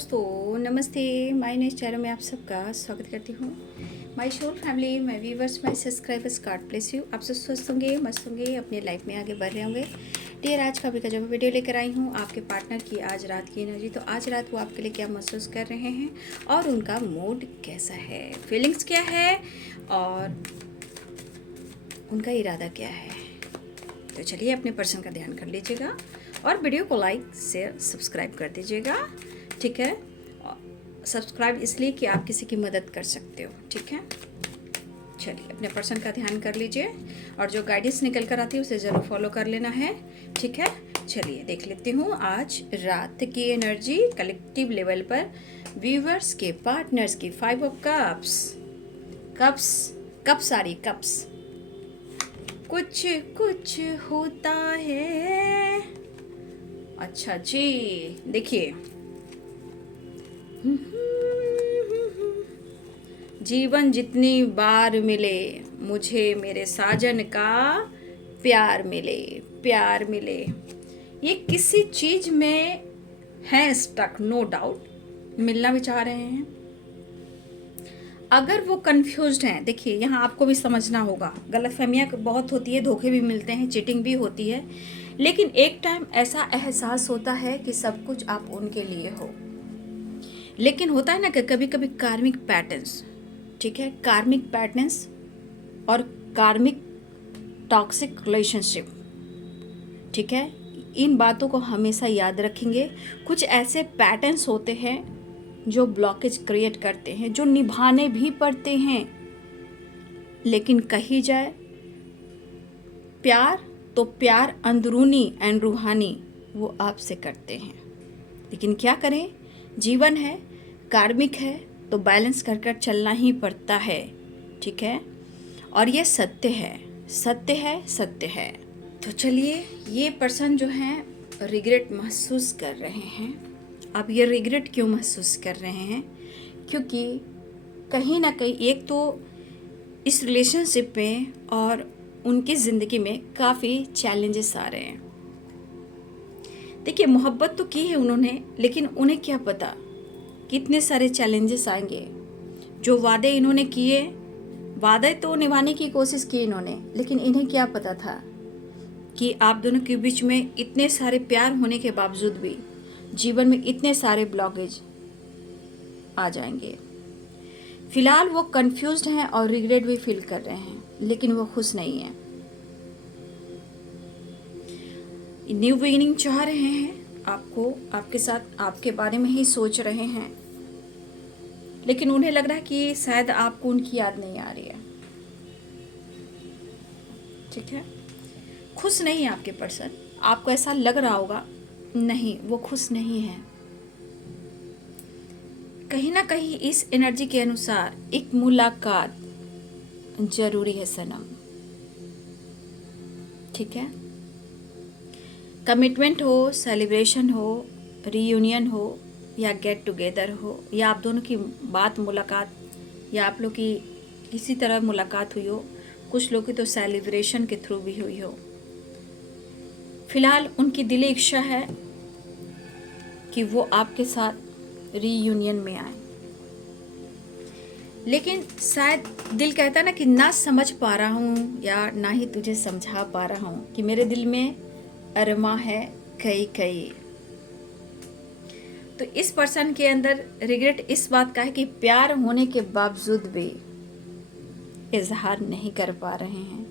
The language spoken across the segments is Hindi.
दोस्तों, नमस्ते। माय नेक्स्ट चैनल में आप सबका स्वागत करती हूँ। My soul family, my viewers, my subscribers, God bless you. आप सब स्वस्थ होंगे, मस्त होंगे, अपने लाइफ में आगे बढ़ रहे होंगे। डियर, आज का जो मैं वीडियो लेकर आई हूँ आपके पार्टनर की आज रात की एनर्जी। तो आज रात वो आपके लिए क्या महसूस कर रहे हैं और उनका मूड कैसा है, फीलिंग्स क्या है और उनका इरादा क्या है। तो चलिए अपने पर्सन का ध्यान कर लीजिएगा और वीडियो को लाइक शेयर सब्सक्राइब कर दीजिएगा, ठीक है। सब्सक्राइब इसलिए कि आप किसी की मदद कर सकते हो, ठीक है। चलिए अपने पर्सन का ध्यान कर लीजिए और जो गाइडेंस निकल कर आती है उसे ज़रूर फॉलो कर लेना है, ठीक है। चलिए देख लेती हूँ आज रात की एनर्जी कलेक्टिव लेवल पर व्यूवर्स के पार्टनर्स की। 5 ऑफ कप्स, कप्स आ रही, कप्स। कुछ कुछ होता है। अच्छा जी, देखिए, जीवन जितनी बार मिले मुझे मेरे साजन का प्यार मिले, प्यार मिले। ये किसी चीज में है स्टक, नो डाउट, मिलना भी चाह रहे हैं। अगर वो कंफ्यूज्ड हैं, देखिए यहाँ आपको भी समझना होगा, गलतफहमियां बहुत होती है, धोखे भी मिलते हैं, चीटिंग भी होती है, लेकिन एक टाइम ऐसा एहसास होता है कि सब कुछ आप उनके लिए हो। लेकिन होता है ना कि कभी कभी कार्मिक पैटर्न्स, ठीक है, कार्मिक पैटर्न्स और कार्मिक टॉक्सिक रिलेशनशिप, ठीक है, इन बातों को हमेशा याद रखेंगे। कुछ ऐसे पैटर्न्स होते हैं जो ब्लॉकेज क्रिएट करते हैं, जो निभाने भी पड़ते हैं। लेकिन कही जाए प्यार, तो प्यार अंदरूनी एंड रूहानी वो आपसे करते हैं। लेकिन क्या करें, जीवन है, कार्मिक है, तो बैलेंस कर कर चलना ही पड़ता है, ठीक है। और ये सत्य है, सत्य है, सत्य है। तो चलिए, ये पर्सन जो हैं रिग्रेट महसूस कर रहे हैं। अब ये रिग्रेट क्यों महसूस कर रहे हैं? क्योंकि कहीं ना कहीं एक तो इस रिलेशनशिप में और उनकी ज़िंदगी में काफ़ी चैलेंजेस आ रहे हैं। देखिए, मोहब्बत तो की है उन्होंने, लेकिन उन्हें क्या पता कितने सारे चैलेंजेस आएंगे। जो वादे इन्होंने किए, वादे तो निभाने की कोशिश की इन्होंने, लेकिन इन्हें क्या पता था कि आप दोनों के बीच में इतने सारे प्यार होने के बावजूद भी जीवन में इतने सारे ब्लॉकेज आ जाएंगे। फिलहाल वो कंफ्यूज्ड हैं और रिग्रेट भी फील कर रहे हैं, लेकिन वो खुश नहीं हैं। न्यू बिगिनिंग चाह रहे हैं, आपको, आपके साथ, आपके बारे में ही सोच रहे हैं, लेकिन उन्हें लग रहा है कि शायद आपको उनकी याद नहीं आ रही है, ठीक है। खुश नहीं है आपके पर्सन, आपको ऐसा लग रहा होगा, नहीं, वो खुश नहीं है। कहीं ना कहीं इस एनर्जी के अनुसार एक मुलाकात जरूरी है सनम, ठीक है। कमिटमेंट हो, सेलिब्रेशन हो, रीयूनियन हो या गेट टुगेदर हो, या आप दोनों की बात मुलाकात, या आप लोग की किसी तरह मुलाकात हुई हो, कुछ लोग की तो सेलिब्रेशन के थ्रू भी हुई हो। फिलहाल उनकी दिली इच्छा है कि वो आपके साथ रीयूनियन में आए, लेकिन शायद दिल कहता है ना कि ना समझ पा रहा हूँ या ना ही तुझे समझा पा रहा हूँ, कि मेरे दिल में अरमा है कई कई। तो इस पर्सन के अंदर रिग्रेट इस बात का है कि प्यार होने के बावजूद भी इजहार नहीं कर पा रहे हैं,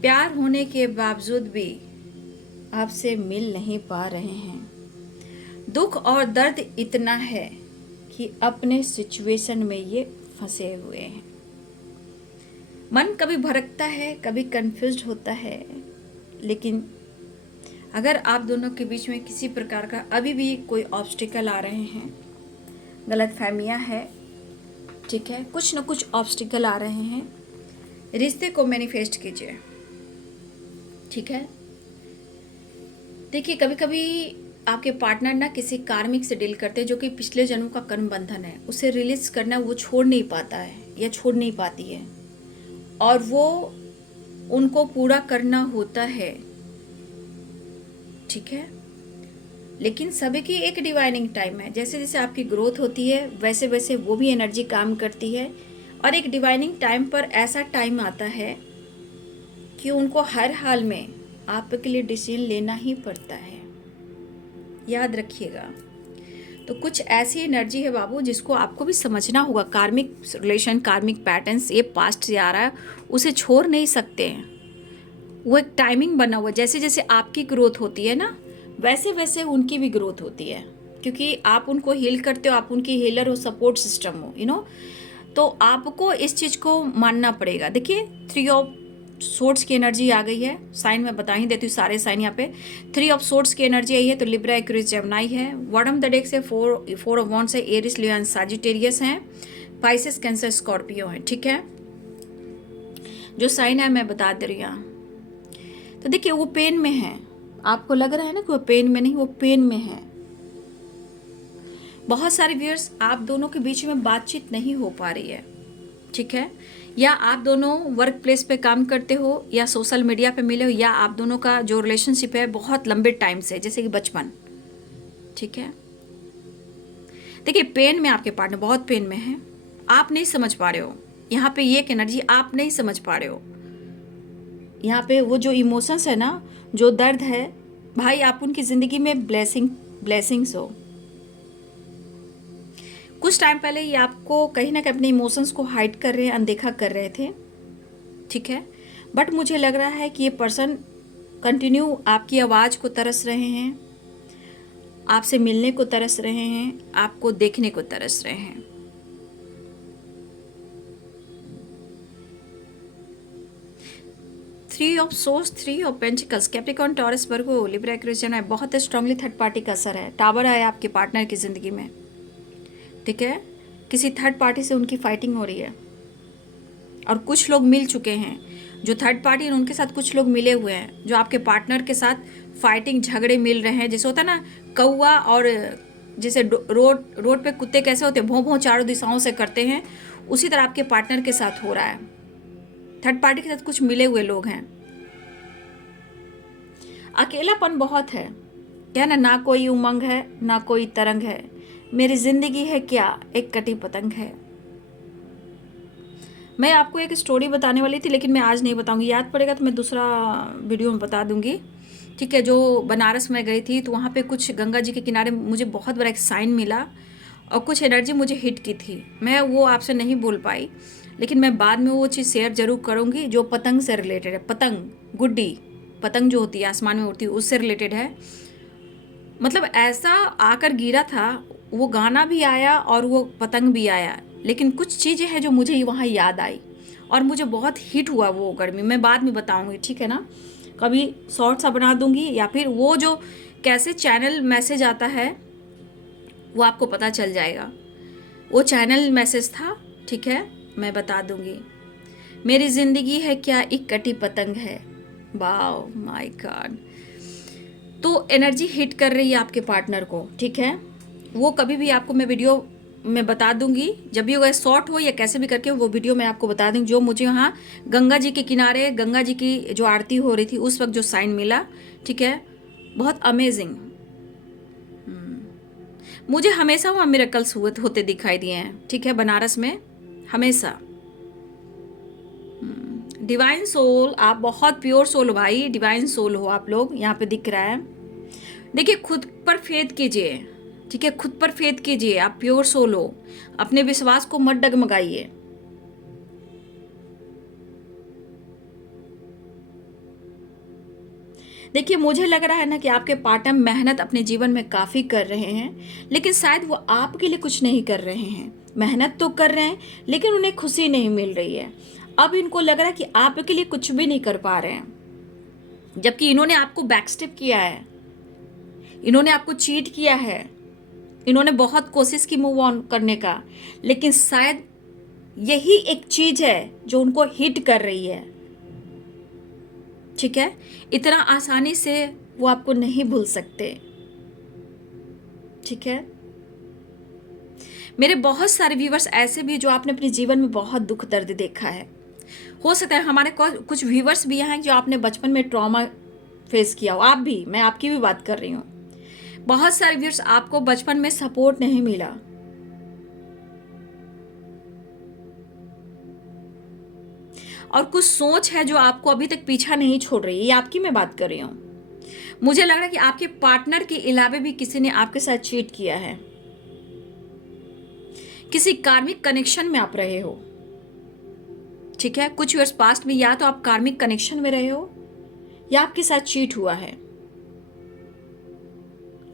प्यार होने के बावजूद भी आपसे मिल नहीं पा रहे हैं। दुख और दर्द इतना है कि अपने सिचुएशन में ये फंसे हुए हैं। मन कभी भटकता है, कभी कंफ्यूज्ड होता है, लेकिन अगर आप दोनों के बीच में किसी प्रकार का अभी भी कोई ऑब्स्टिकल आ रहे हैं, गलतफहमियां है, ठीक है, कुछ न कुछ ऑब्स्टिकल आ रहे हैं, रिश्ते को मैनिफेस्ट कीजिए, ठीक है। देखिए, कभी कभी आपके पार्टनर ना किसी कार्मिक से डील करते हैं, जो कि पिछले जन्म का कर्म बंधन है, उसे रिलीज करना वो छोड़ नहीं पाता है या छोड़ नहीं पाती है, और वो उनको पूरा करना होता है, ठीक है। लेकिन सभी की एक डिवाइनिंग टाइम है। जैसे जैसे आपकी ग्रोथ होती है वैसे वैसे वो भी एनर्जी काम करती है, और एक डिवाइनिंग टाइम पर ऐसा टाइम आता है कि उनको हर हाल में आपके लिए डिसीजन लेना ही पड़ता है, याद रखिएगा। तो कुछ ऐसी एनर्जी है बाबू जिसको आपको भी समझना होगा। कार्मिक रिलेशन, कार्मिक पैटर्न्स, ये पास्ट से आ रहा है, उसे छोड़ नहीं सकते हैं। वो एक टाइमिंग बना हुआ है। जैसे जैसे आपकी ग्रोथ होती है ना, वैसे वैसे उनकी भी ग्रोथ होती है, क्योंकि आप उनको हील करते हो, आप उनकी हीलर हो, सपोर्ट सिस्टम हो, तो आपको इस चीज़ को मानना पड़ेगा। देखिए 3 ऑफ सोर्ट्स की एनर्जी आ गई है। साइन मैं बता ही देती हूँ, सारे साइन यहाँ पे 3 ऑफ सोर्ट्स की एनर्जी आई है, तो लिब्रा, एक्वेरियस, जेमिनी है। बॉटम द डेक से 4 ऑफ वॉन्ड्स है, एरिस, लियो एंड सजिटेरियस हैं, पाइसेस, कैंसर, स्कॉर्पियो हैं। ठीक है, जो साइन है मैं बता दे रही हूँ यहाँ। तो देखिए वो पेन में है, आपको लग रहा है ना कि वो पेन में नहीं, वो पेन में है। बहुत सारे व्यूअर्स, आप दोनों के बीच में बातचीत नहीं हो पा रही है, ठीक है, या आप दोनों वर्क प्लेस पे काम करते हो या सोशल मीडिया पे मिले हो, या आप दोनों का जो रिलेशनशिप है बहुत लंबे टाइम से, जैसे कि बचपन। ठीक है, देखिए पेन में आपके पार्टनर बहुत पेन में है, आप नहीं समझ पा रहे हो। यहाँ पे ये एक एनर्जी आप नहीं समझ पा रहे हो। यहाँ पे वो जो इमोशंस है ना, जो दर्द है, भाई आप उनकी ज़िंदगी में ब्लेसिंग्स हो। कुछ टाइम पहले ये आपको कहीं ना कहीं अपने इमोशंस को हाइड कर रहे हैं, अनदेखा कर रहे थे। ठीक है, बट मुझे लग रहा है कि ये पर्सन कंटिन्यू आपकी आवाज़ को तरस रहे हैं, आपसे मिलने को तरस रहे हैं, आपको देखने को तरस रहे हैं। Three of source, 3 of pentacles, Capricorn, taurus, Virgo, Libra, Aquarius, Gemini, बहुत स्ट्रांगली थर्ड पार्टी का असर है। टावर है आपके पार्टनर की ज़िंदगी में। ठीक है, किसी थर्ड पार्टी से उनकी फाइटिंग हो रही है, और कुछ लोग मिल चुके हैं जो थर्ड पार्टी है, उनके साथ कुछ लोग मिले हुए हैं जो आपके पार्टनर के साथ फाइटिंग, झगड़े मिल रहे हैं। जैसे होता है ना कौवा, और जैसे रोड पे कुत्ते कैसे होते हैं, भौं भौं चारों दिशाओं से करते हैं, उसी तरह आपके पार्टनर के साथ हो रहा है। थर्ड पार्टी के साथ कुछ मिले हुए लोग हैं। अकेलापन बहुत है, क्या ना कोई उमंग है ना कोई तरंग है, मेरी जिंदगी है क्या एक कटी पतंग है। मैं आपको एक स्टोरी बताने वाली थी, लेकिन मैं आज नहीं बताऊंगी, याद पड़ेगा तो मैं दूसरा वीडियो में बता दूंगी। ठीक है, जो बनारस में गई थी तो वहाँ पे कुछ गंगा जी के किनारे मुझे बहुत बड़ा एक साइन मिला, और कुछ एनर्जी मुझे हिट की थी। मैं वो आपसे नहीं बोल पाई, लेकिन मैं बाद में वो चीज़ शेयर जरूर करूँगी, जो पतंग से रिलेटेड है। पतंग, गुड्डी पतंग जो होती है आसमान में उड़ती है, उससे रिलेटेड है। मतलब ऐसा आकर गिरा था, वो गाना भी आया और वो पतंग भी आया, लेकिन कुछ चीज़ें हैं जो मुझे वहाँ याद आई और मुझे बहुत हिट हुआ वो गर्मी। मैं बाद में बताऊँगी, ठीक है ना, कभी शॉर्ट सा बना दूँगी, या फिर वो जो कैसे चैनल मैसेज आता है वो आपको पता चल जाएगा। वो चैनल मैसेज था, ठीक है, मैं बता दूँगी। मेरी ज़िंदगी है क्या एक कटी पतंग है, वाओ माय गॉड। तो एनर्जी हिट कर रही है आपके पार्टनर को, ठीक है। वो कभी भी आपको मैं वीडियो में बता दूंगी, जब भी वो शॉर्ट हो या कैसे भी करके वो वीडियो मैं आपको बता दूंगी। जो मुझे वहाँ गंगा जी के किनारे गंगा जी की जो आरती हो रही थी उस वक्त जो साइन मिला, ठीक है, बहुत अमेजिंग। मुझे हमेशा वहाँ मिरेकल्स होते दिखाई दिए हैं, ठीक है, बनारस में हमेशा। डिवाइन सोल, आप बहुत प्योर सोल हो भाई, डिवाइन सोल हो आप लोग, यहाँ पे दिख रहा है। देखिए खुद पर फेथ कीजिए, ठीक है, खुद पर फेथ कीजिए, आप प्योर सोल हो, अपने विश्वास को मत डगमगाइए। देखिए मुझे लग रहा है ना कि आपके पार्टनर मेहनत अपने जीवन में काफ़ी कर रहे हैं, लेकिन शायद वो आपके लिए कुछ नहीं कर रहे हैं। मेहनत तो कर रहे हैं लेकिन उन्हें खुशी नहीं मिल रही है। अब इनको लग रहा है कि आपके लिए कुछ भी नहीं कर पा रहे हैं, जबकि इन्होंने आपको बैकस्टेप किया है, इन्होंने आपको चीट किया है, इन्होंने बहुत कोशिश की मूव ऑन करने का, लेकिन शायद यही एक चीज है जो उनको हिट कर रही है, ठीक है। इतना आसानी से वो आपको नहीं भूल सकते, ठीक है। मेरे बहुत सारे व्यूवर्स ऐसे भी जो आपने अपने जीवन में बहुत दुख दर्द देखा है। हो सकता है हमारे कुछ व्यूवर्स भी हैं जो आपने बचपन में ट्रॉमा फेस किया हो, आप भी, मैं आपकी भी बात कर रही हूँ। बहुत सारे व्यूअर्स, आपको बचपन में सपोर्ट नहीं मिला, और कुछ सोच है जो आपको अभी तक पीछा नहीं छोड़ रही है, ये आपकी मैं बात कर रही हूं। मुझे लग रहा है कि आपके पार्टनर के अलावा भी किसी ने आपके साथ चीट किया है, किसी कार्मिक कनेक्शन में आप रहे हो, ठीक है। कुछ ईयर्स पास्ट में या तो आप कार्मिक कनेक्शन में रहे हो या आपके साथ चीट हुआ है,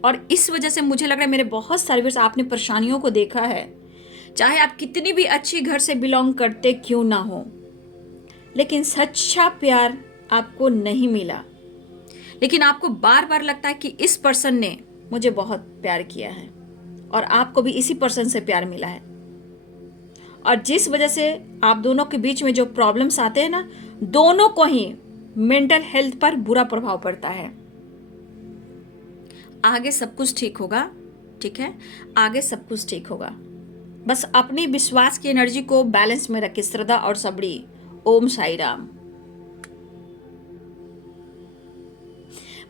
और इस वजह से मुझे लग रहा है मेरे बहुत सारे व्यूअर्स, आपने परेशानियों को देखा है। चाहे आप कितनी भी अच्छी घर से बिलोंग करते क्यों ना हो, लेकिन सच्चा प्यार आपको नहीं मिला, लेकिन आपको बार बार लगता है कि इस पर्सन ने मुझे बहुत प्यार किया है, और आपको भी इसी पर्सन से प्यार मिला है। और जिस वजह से आप दोनों के बीच में जो प्रॉब्लम्स आते हैं ना, दोनों को ही मेंटल हेल्थ पर बुरा प्रभाव पड़ता है। आगे सब कुछ ठीक होगा, ठीक है, आगे सब कुछ ठीक होगा। बस अपनी विश्वास की एनर्जी को बैलेंस में रखें, श्रद्धा और सबड़ी। ओम साई राम।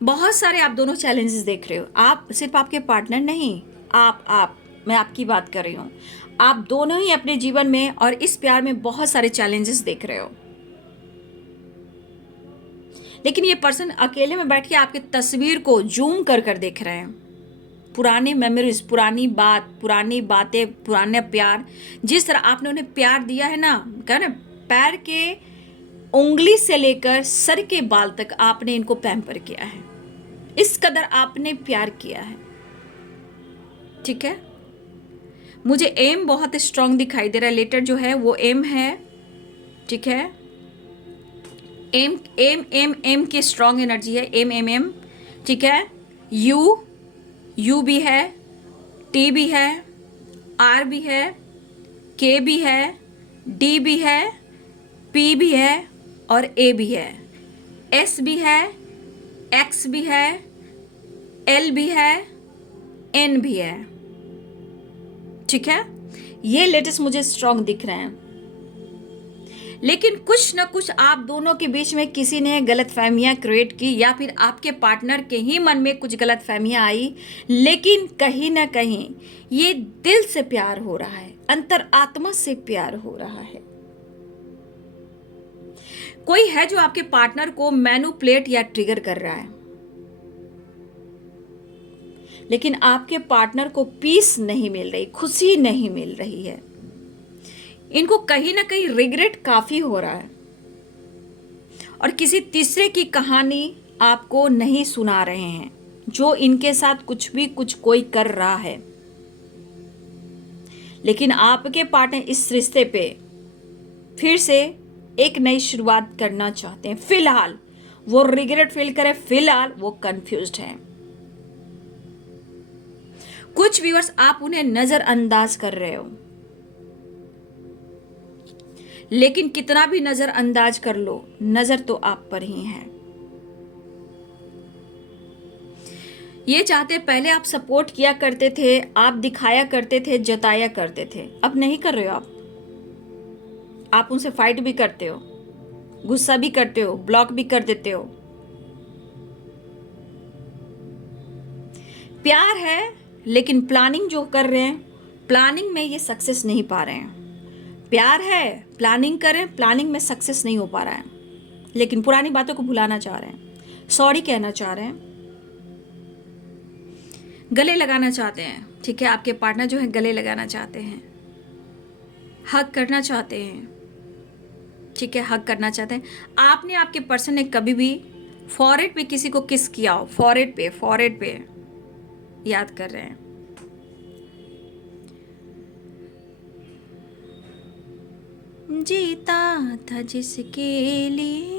बहुत सारे आप दोनों चैलेंजेस देख रहे हो, आप सिर्फ आपके पार्टनर नहीं, आप मैं आपकी बात कर रही हूं, आप दोनों ही अपने जीवन में और इस प्यार में बहुत सारे चैलेंजेस देख रहे हो। लेकिन ये पर्सन अकेले में बैठ के आपकी तस्वीर को जूम कर कर देख रहे हैं। पुरानी मेमोरीज, पुरानी बातें, पुराने प्यार, जिस तरह आपने उन्हें प्यार दिया है ना, कहा ना, पैर के उंगली से लेकर सर के बाल तक आपने इनको पैम्पर किया है, इस कदर आपने प्यार किया है, ठीक है। मुझे एम बहुत स्ट्रांग दिखाई दे रहा है, लेटर जो है वो एम है, ठीक है। एम एम एम एम की स्ट्रांग एनर्जी है, एम एम एम, ठीक है। यू भी है, टी भी है, आर भी है, के भी है, डी भी है, पी भी है और ए भी है, एस भी है, एक्स भी है, एल भी है, एन भी है, ठीक है। ये लेटेस्ट मुझे स्ट्रांग दिख रहे हैं। लेकिन कुछ ना कुछ आप दोनों के बीच में किसी ने गलतफहमियां क्रिएट की, या फिर आपके पार्टनर के ही मन में कुछ गलतफहमियां आई, लेकिन कहीं ना कहीं ये दिल से प्यार हो रहा है, अंतरात्मा से प्यार हो रहा है। कोई है जो आपके पार्टनर को मैनिपुलेट या ट्रिगर कर रहा है, लेकिन आपके पार्टनर को पीस नहीं मिल रही, खुशी नहीं मिल रही है। इनको कहीं ना कहीं रिग्रेट काफी हो रहा है, और किसी तीसरे की कहानी आपको नहीं सुना रहे हैं, जो इनके साथ कुछ कोई कर रहा है। लेकिन आपके पार्टनर इस रिश्ते पे फिर से एक नई शुरुआत करना चाहते हैं। फिलहाल वो रिग्रेट फील करे, फिलहाल वो कंफ्यूज्ड हैं। कुछ व्यूअर्स, आप उन्हें नजरअंदाज कर रहे हो, लेकिन कितना भी नजरअंदाज कर लो, नजर तो आप पर ही है। ये चाहते पहले आप सपोर्ट किया करते थे, आप दिखाया करते थे, जताया करते थे, अब नहीं कर रहे हो। आप उनसे फाइट भी करते हो, गुस्सा भी करते हो, ब्लॉक भी कर देते हो। प्यार है, लेकिन प्लानिंग जो कर रहे हैं, प्लानिंग में ये सक्सेस नहीं पा रहे हैं। प्यार है, प्लानिंग करें, प्लानिंग में सक्सेस नहीं हो पा रहा है, लेकिन पुरानी बातों को भुलाना चाह रहे हैं, सॉरी कहना चाह रहे हैं, गले लगाना चाहते हैं, ठीक है। आपके पार्टनर जो है गले लगाना चाहते हैं, हग करना चाहते हैं, ठीक है, हग करना चाहते हैं। आपने, आपके पर्सन ने कभी भी फॉरहेड पे किसी को किस किया हो, फॉरहेड पे याद कर रहे हैं। जीता था जिसके लिए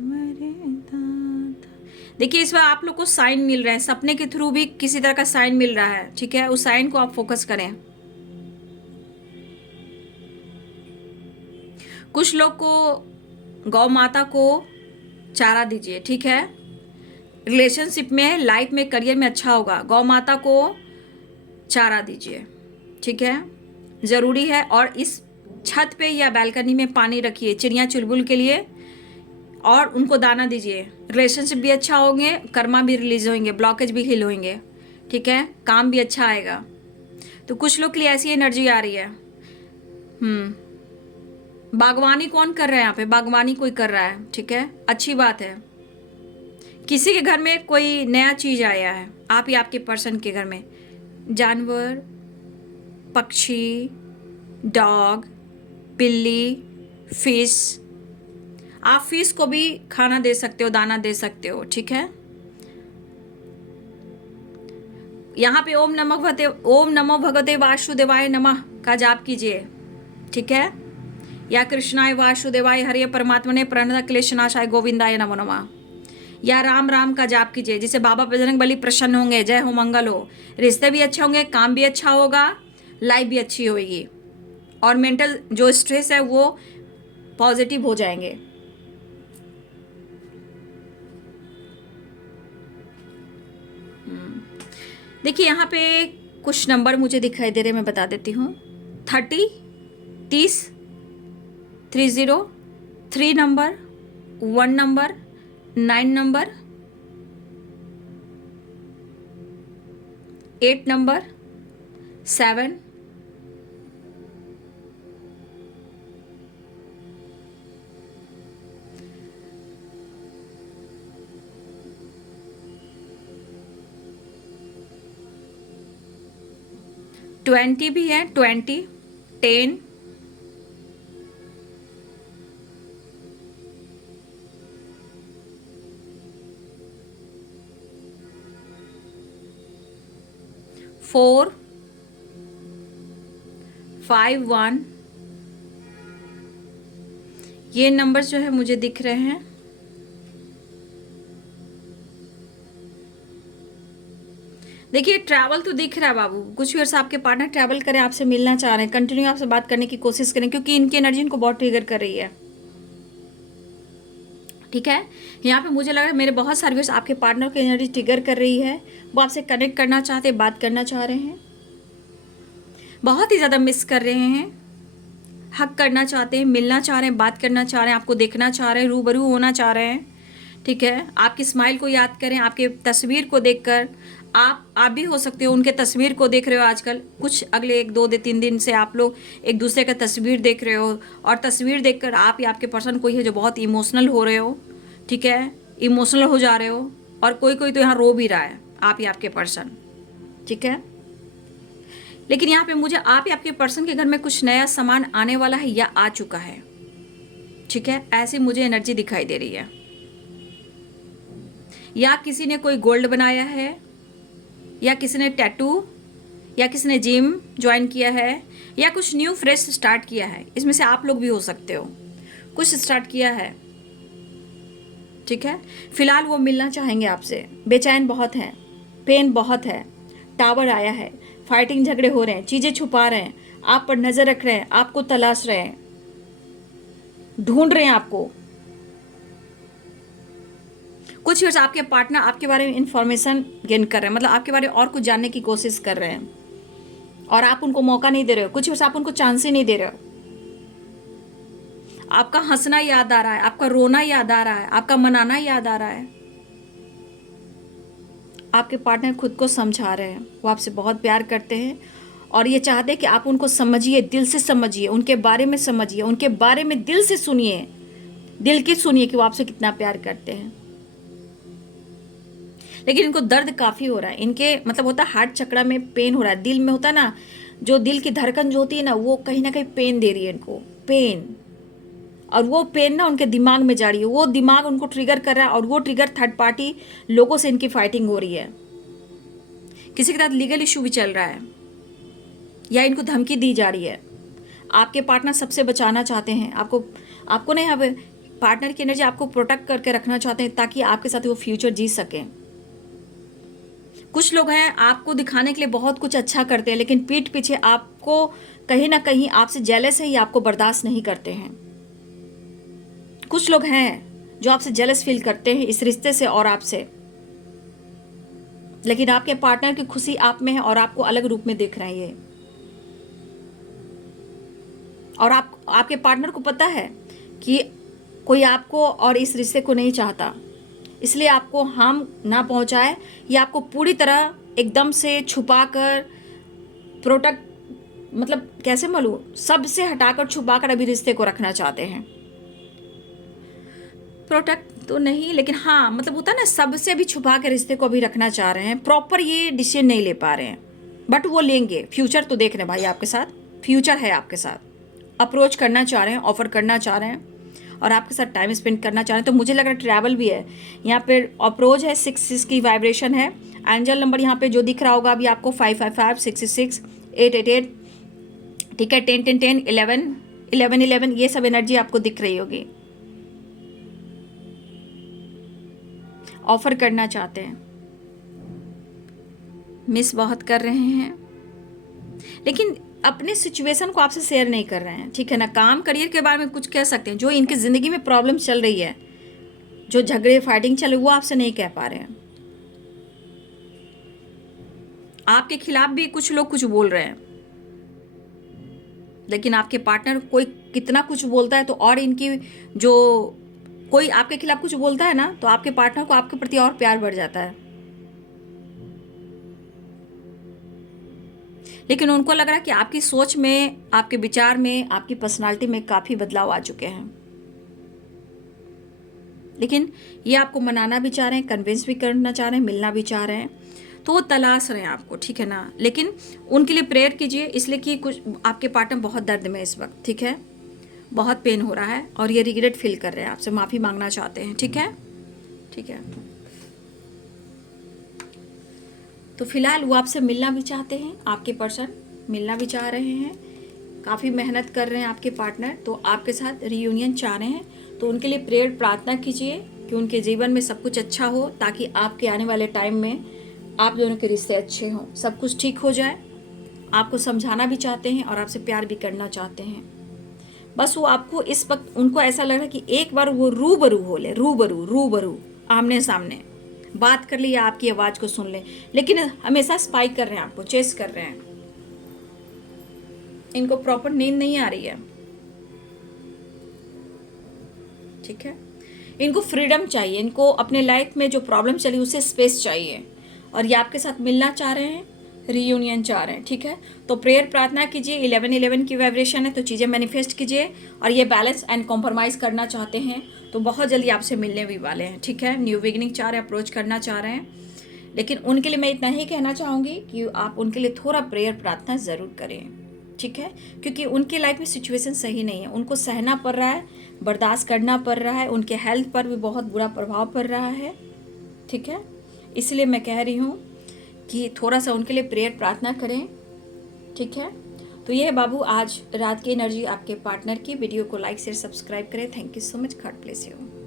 मरता था। देखिए, इस बार आप लोग को साइन मिल रहा है, सपने के थ्रू भी किसी तरह का साइन मिल रहा है, ठीक है। उस साइन को आप फोकस करें। कुछ लोग को गौ माता को चारा दीजिए, ठीक है। रिलेशनशिप में, लाइफ में, करियर में अच्छा होगा, गौ माता को चारा दीजिए, ठीक है, ज़रूरी है। और इस छत पे या बालकनी में पानी रखिए, चिड़िया चुलबुल के लिए और उनको दाना दीजिए। रिलेशनशिप भी अच्छा होंगे, कर्मा भी रिलीज होंगे, ब्लॉकेज भी हिल होंगे, ठीक है, काम भी अच्छा आएगा। तो कुछ लोग के लिए ऐसी एनर्जी आ रही है। बागवानी कौन कर रहा है यहाँ पे? बागवानी कोई कर रहा है, ठीक है, अच्छी बात है। किसी के घर में कोई नया चीज आया है, आप या आपके पर्सन के घर में, जानवर, पक्षी, डॉग, बिल्ली, फिश। आप फिश को भी खाना दे सकते हो, दाना दे सकते हो, ठीक है। यहाँ पे ओम नमो भगवते वासुदेवाय नमः का जाप कीजिए, ठीक है। या कृष्णाय वासुदेवाय हरे परमात्मने प्रणत क्लेशनाशाय गोविंदाय नमो नमः। या राम राम का जाप कीजिए, जिससे बाबा बजरंग बली प्रसन्न होंगे। जय हो, मंगल हो, रिश्ते भी अच्छे होंगे, काम भी अच्छा होगा, लाइफ भी अच्छी होगी, और मेंटल जो स्ट्रेस है वो पॉजिटिव हो जाएंगे। देखिए यहाँ पे कुछ नंबर मुझे दिखाई दे रहे, मैं बता देती हूँ। 30, 30, 3 नंबर, 1 नंबर, 9 नंबर, 8 नंबर, 7, 20 भी है, 20, 10, 4, 5, 1। ये नंबर जो है मुझे दिख रहे हैं। देखिए ट्रैवल तो दिख रहा है बाबू, कुछ भी अर्सा आपके पार्टनर ट्रैवल करें, आपसे मिलना चाह रहे हैं, कंटिन्यू आपसे बात करने की कोशिश करें, क्योंकि इनकी एनर्जी इनको बहुत ट्रिगर कर रही है, ठीक है। यहाँ पे मुझे लग रहा है मेरे बहुत सारे व्यूअर्स आपके पार्टनर की एनर्जी ट्रिगर कर रही है, वो आपसे कनेक्ट करना चाहते हैं, बात करना चाह रहे हैं, बहुत ही ज़्यादा मिस कर रहे हैं, हक करना चाहते हैं, मिलना चाह रहे हैं, बात करना चाह रहे हैं, आपको देखना चाह रहे हैं, रूबरू होना चाह रहे हैं, ठीक है। आपकी स्माइल को याद करें, आपके तस्वीर को देखकर, आप भी हो सकते हो उनके तस्वीर को देख रहे हो आजकल, कुछ अगले 1, 2, 3 दिन से आप लोग एक दूसरे का तस्वीर देख रहे हो, और तस्वीर देखकर आप या आपके पर्सन कोई है जो बहुत इमोशनल हो रहे हो, ठीक है, इमोशनल हो जा रहे हो, और कोई कोई तो यहाँ रो भी रहा है, आप या आपके पर्सन, ठीक है। लेकिन यहाँ पे मुझे आप या आपके पर्सन के घर में कुछ नया सामान आने वाला है या आ चुका है, ठीक है, ऐसी मुझे एनर्जी दिखाई दे रही है। या किसी ने कोई गोल्ड बनाया है, या किसी ने टैटू, या किसी ने जिम ज्वाइन किया है, या कुछ न्यू फ्रेश स्टार्ट किया है, इसमें से आप लोग भी हो सकते हो, कुछ स्टार्ट किया है, ठीक है। फिलहाल वो मिलना चाहेंगे आपसे, बेचैन बहुत हैं, पेन बहुत है, टावर आया है, फाइटिंग झगड़े हो रहे हैं, चीज़ें छुपा रहे हैं, आप पर नज़र रख रहे हैं, आपको तलाश रहे हैं, ढूंढ रहे हैं आपको। कुछ व्यूअर्स आपके पार्टनर आपके बारे में इंफॉर्मेशन गेन कर रहे हैं, मतलब आपके बारे में और कुछ जानने की कोशिश कर रहे हैं, और आप उनको मौका नहीं दे रहे हो। कुछ व्यूअर्स आप उनको चांस ही नहीं दे रहे हो। आपका हंसना याद आ रहा है, आपका रोना याद आ रहा है, आपका मनाना याद आ रहा है। आपके पार्टनर खुद को समझा रहे हैं, वो आपसे बहुत प्यार करते हैं, और ये चाहते हैं कि आप उनको समझिए, दिल से समझिए, उनके बारे में समझिए, उनके बारे में दिल से सुनिए, दिल की सुनिए कि वो आपसे कितना प्यार करते हैं। लेकिन इनको दर्द काफ़ी हो रहा है, इनके मतलब होता है हार्ट चक्रा में पेन हो रहा है, दिल में होता है ना, जो दिल की धड़कन जो होती है ना, वो कहीं ना कहीं पेन दे रही है इनको, पेन, और वो पेन ना उनके दिमाग में जा रही है, वो दिमाग उनको ट्रिगर कर रहा है, और वो ट्रिगर थर्ड पार्टी लोगों से इनकी फाइटिंग हो रही है। किसी के साथ लीगल इशू भी चल रहा है, या इनको धमकी दी जा रही है। आपके पार्टनर सबसे बचाना चाहते हैं आपको नहीं, अब पार्टनर की एनर्जी आपको प्रोटेक्ट करके रखना चाहते हैं, ताकि आपके साथ वो फ्यूचर जी सकें। कुछ लोग हैं आपको दिखाने के लिए बहुत कुछ अच्छा करते हैं, लेकिन पीठ पीछे आपको कहीं ना कहीं आपसे जेलस है, या आपको बर्दाश्त नहीं करते हैं। कुछ लोग हैं जो आपसे जेलस फील करते हैं इस रिश्ते से और आपसे, लेकिन आपके पार्टनर की खुशी आप में है, और आपको अलग रूप में देख रहे हैं ये। और आपके पार्टनर को पता है कि कोई आपको और इस रिश्ते को नहीं चाहता, इसलिए आपको हार्म ना पहुंचाए, या आपको पूरी तरह एकदम से छुपा कर प्रोटेक्ट, मतलब कैसे मालूम, सबसे हटाकर छुपाकर अभी रिश्ते को रखना चाहते हैं। प्रोटेक्ट तो नहीं, लेकिन हाँ मतलब होता है ना, सबसे अभी छुपा के रिश्ते को अभी रखना चाह रहे हैं। प्रॉपर ये डिसीजन नहीं ले पा रहे हैं, बट वो लेंगे। फ्यूचर तो देख रहे हैं भाई, आपके साथ फ्यूचर है, आपके साथ अप्रोच करना चाह रहे हैं, ऑफर करना चाह रहे हैं और आपके साथ टाइम स्पेंड करना चाह रहे हैं। तो मुझे लग रहा है ट्रैवल भी है यहाँ पे। अप्रोच है, 6 की वाइब्रेशन है। एंजल नंबर यहाँ पे जो दिख रहा होगा अभी आपको 555 666 888, ठीक है, 10 10 10 11 11 11, ये सब एनर्जी आपको दिख रही होगी। ऑफर करना चाहते हैं, मिस बहुत कर रहे हैं, लेकिन अपने सिचुएशन को आपसे शेयर नहीं कर रहे हैं, ठीक है ना। काम करियर के बारे में कुछ कह सकते हैं, जो इनकी ज़िंदगी में प्रॉब्लम चल रही है, जो झगड़े फाइटिंग चल रही है, वो आपसे नहीं कह पा रहे हैं। आपके खिलाफ भी कुछ लोग कुछ बोल रहे हैं, लेकिन आपके पार्टनर कोई कितना कुछ बोलता है तो और इनकी जो कोई आपके खिलाफ कुछ बोलता है ना, तो आपके पार्टनर को आपके प्रति और प्यार बढ़ जाता है। लेकिन उनको लग रहा है कि आपकी सोच में, आपके विचार में, आपकी पर्सनालिटी में काफ़ी बदलाव आ चुके हैं। लेकिन ये आपको मनाना भी चाह रहे हैं, कन्विंस भी करना चाह रहे हैं, मिलना भी चाह रहे हैं, तो वो तलाश रहे हैं आपको, ठीक है ना। लेकिन उनके लिए प्रेयर कीजिए, इसलिए कि कुछ आपके पार्टनर बहुत दर्द में इस वक्त, ठीक है, बहुत पेन हो रहा है और ये रिग्रेट फील कर रहे हैं, आपसे माफ़ी मांगना चाहते हैं, ठीक है, ठीक है। तो फिलहाल वो आपसे मिलना भी चाहते हैं, आपके पर्सन मिलना भी चाह रहे हैं, काफ़ी मेहनत कर रहे हैं आपके पार्टनर, तो आपके साथ रीयूनियन चाह रहे हैं। तो उनके लिए प्रेयर प्रार्थना कीजिए कि उनके जीवन में सब कुछ अच्छा हो, ताकि आपके आने वाले टाइम में आप दोनों के रिश्ते अच्छे हों, सब कुछ ठीक हो जाए। आपको समझाना भी चाहते हैं और आपसे प्यार भी करना चाहते हैं। बस वो आपको इस वक्त, उनको ऐसा लग रहा है कि एक बार वो रूबरू हो ले, रूबरू रूबरू आमने सामने बात कर ली या आपकी आवाज़ को सुन ले। लेकिन हमेशा स्पाइक कर रहे हैं, आपको चेस कर रहे हैं, इनको प्रॉपर नींद नहीं आ रही है, ठीक है। इनको फ्रीडम चाहिए, इनको अपने लाइफ में जो प्रॉब्लम चली उससे स्पेस चाहिए, और ये आपके साथ मिलना चाह रहे हैं, रीयूनियन चाह रहे हैं, ठीक है। तो प्रेयर प्रार्थना कीजिए, 11 की वाइब्रेशन है, तो चीज़ें मैनिफेस्ट कीजिए। और ये बैलेंस एंड कॉम्प्रोमाइज़ करना चाहते हैं, तो बहुत जल्दी आपसे मिलने भी वाले हैं, ठीक है। न्यू बिगिनिंग चाह रहे हैं, अप्रोच करना चाह रहे हैं। लेकिन उनके लिए मैं इतना ही कहना चाहूँगी कि आप उनके लिए थोड़ा प्रेयर प्रार्थना ज़रूर करें, ठीक है, क्योंकि उनके लाइफ में सिचुएशन सही नहीं है, उनको सहना पड़ रहा है, बर्दाश्त करना पड़ रहा है, उनके हेल्थ पर भी बहुत बुरा प्रभाव पड़ रहा है, ठीक है। इसलिए मैं कह रही हूँ कि थोड़ा सा उनके लिए प्रेयर प्रार्थना करें, ठीक है। तो ये है बाबू आज रात की एनर्जी आपके पार्टनर की। वीडियो को लाइक शेयर सब्सक्राइब करें। Thank you so much. God bless you.